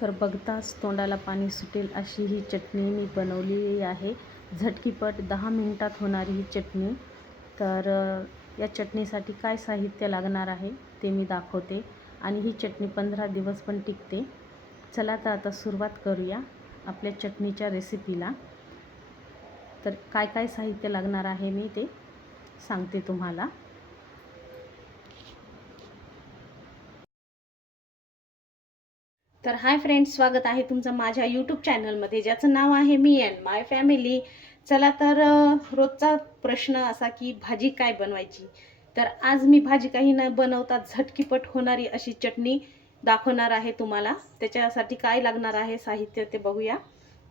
तर बघताच तोंडाला पाणी सुटेल अशी ही चटणी मी बनवलेली आहे. झटकीपट दहा मिनटात होणारी ही चटणी. तर या चटणीसाठी काय साहित्य लागणार आहे ते मी दाखवते आणि ही चटणी पंधरा दिवस पण टिकते. चला तर आता सुरुवात करूया आपल्या चटणीच्या रेसिपीला. तर काय काय साहित्य लागणार आहे मी ते सांगते तुम्हाला. तर हाय फ्रेंड्स स्वागत आहे तुमचं माझ्या यूट्यूब चॅनलमध्ये ज्याचं नाव आहे मी अँड माय फॅमिली चला तर रोजचा प्रश्न असा की भाजी काय बनवायची? तर आज मी भाजी काही न बनवता झटकीपट होणारी अशी चटणी दाखवणार आहे तुम्हाला. त्याच्यासाठी काय लागणार आहे साहित्य ते बघूया.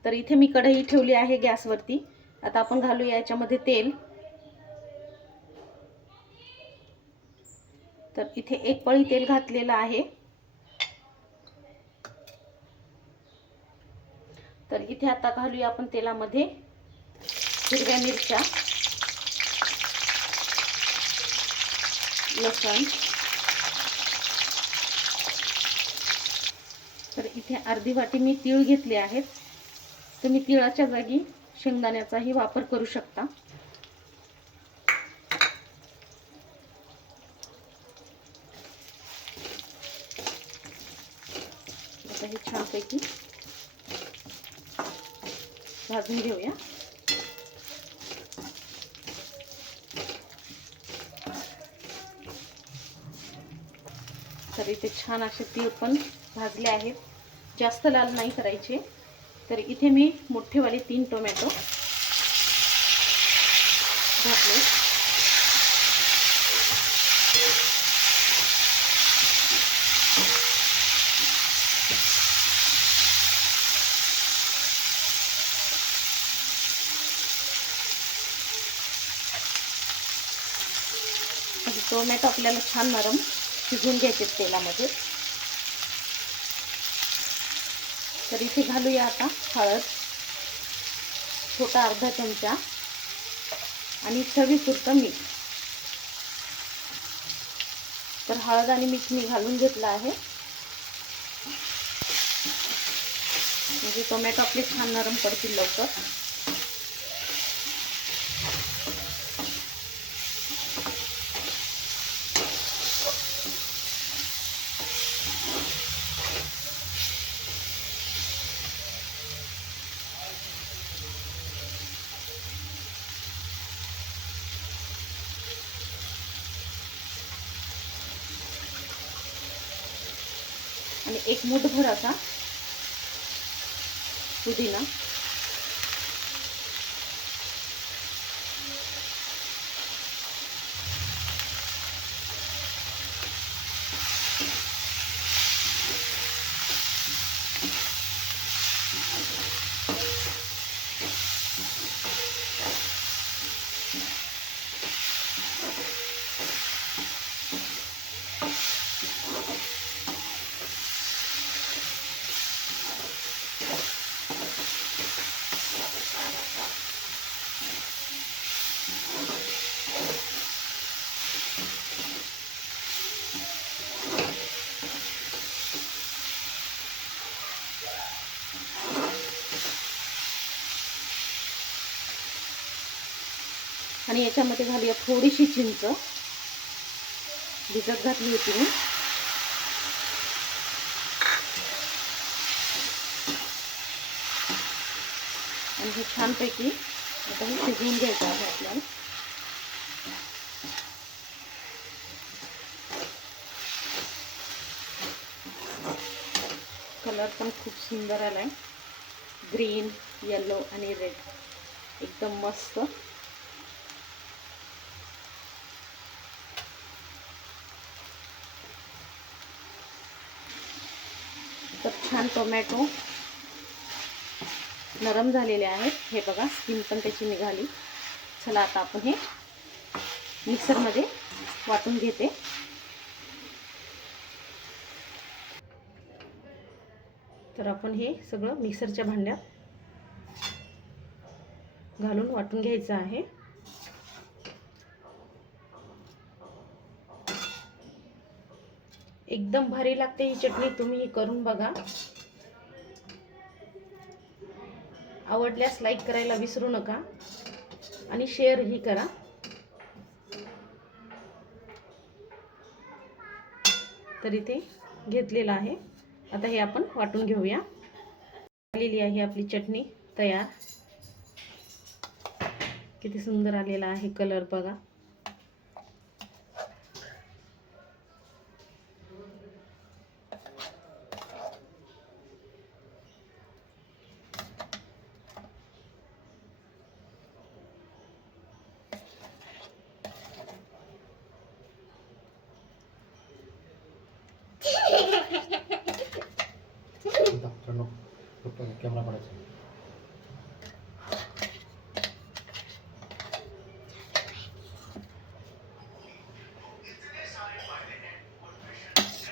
तर इथे मी कढई ठेवली आहे गॅसवरती. आता आपण घालूया याच्यामध्ये तेल. तर इथे एक पळी तेल घातलेलं आहे. तर इथे आता घालूया आपण तेलामध्ये हिरव्या मिरच्या लसण. तर इथे अर्धी वाटी मी तीळ घेतले आहेत. तुम्ही तिळाच्या जागी शेंगदाण्याचाही वापर करू शकता. हे छानपैकी भाजून घेऊया. तर इथे छान असे तीळ पण भाजले आहेत. जास्त लाल नाही करायचे. तर इथे मी मोठेवाले तीन टोमॅटो घातले. टोमॅटो आपल्याला छान नरम शिजवून घ्यायचे तेलामध्ये. तर इथे घालूया आता हळद छोटा अर्धा चमचा आणि चवीपुरतं मीठ. तर हळद आणि मीठ मी घालून घेतलं आहे. म्हणजे टोमॅटो आपले छान नरम पडतील लवकर. आणि एक मुठभर असा पुदिना आणि याच्यामध्ये घालूया थोडीशी चिंच. भिजत घातली होती मी. आणि हे छानपैकी आता हे शिजवून घ्यायचं आहे आपल्याला. कलर पण खूप सुंदर आलाय. ग्रीन येलो आणि रेड एकदम मस्त. तर छान टोमॅटो नरम झालेले आहेत. हे बघा स्किन पण त्याची निघाली. चला आता आपण हे मिक्सरमध्ये वाटून घेते. तर आपण हे सगळं मिक्सरच्या भांड्यात घालून वाटून घ्यायचं आहे. एकदम भारी लागते ही चटणी तुम्ही ही करून बघा. आवडल्यास लाईक करायला विसरू नका आणि शेअरही करा. तर इथे घेतलेलं आहे. आता हे आपण वाटून घेऊया. आलेली आहे आपली चटणी तयार. किती सुंदर आलेला आहे कलर बघा. कॅमेरा पडायचा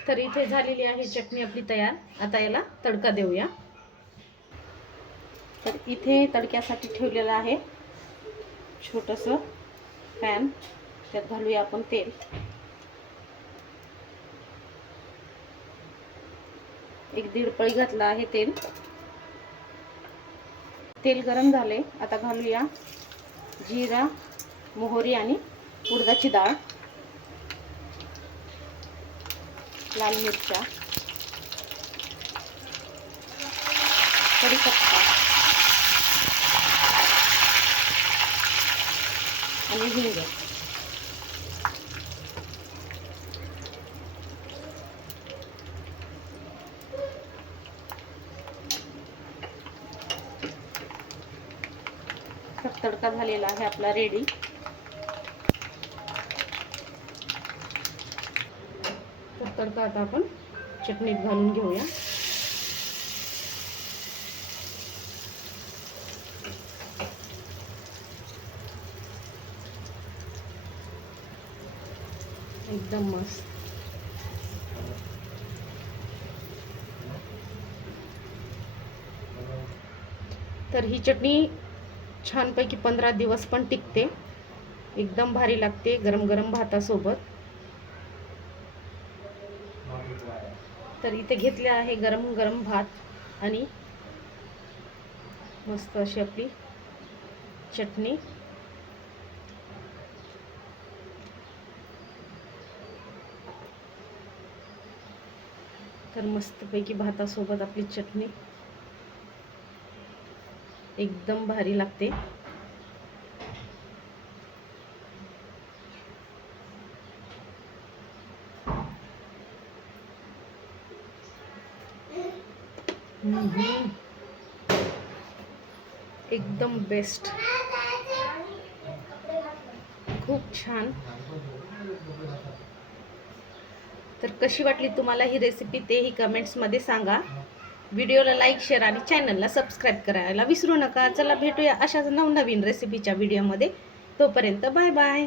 तर इथे झालेली आहे चटणी आपली तयार. आता याला तडका देऊया. तर इथे तडक्यासाठी ठेवलेलं आहे छोटंसं पॅन त्यात घालूया आपण तेल. एक दीड पळी घातलं आहे तेल. तेल गरम झाले आता घालूया जिरा मोहरी आणि उडदाची डाळ. लाल मिरच्या. कढीपत्ता. आणि हिंग तर तडका झालेला आहे आपला रेडी तडका आता आपण चटणीत घालून घेऊया. एकदम मस्त. तर ही चटणी छानपैकी पंधरा दिवस पण टिकते. एकदम भारी लागते गरम गरम भातासोबत. तर इथे घेतले आहे गरम गरम भात आणि मस्त अशी आपली चटणी. तर मस्तपैकी भातासोबत आपली चटणी. एकदम भारी लागते. एकदम बेस्ट खूप छान. तर कशी वाटली तुम्हाला ही रेसिपी तेही कमेंट्समध्ये सांगा. व्हिडिओला लाईक शेअर आणि चॅनलला सबस्क्राईब करायला विसरू नका. चला भेटूया अशाच नवनवीन रेसिपीच्या व्हिडिओमध्ये तोपर्यंत बाय बाय.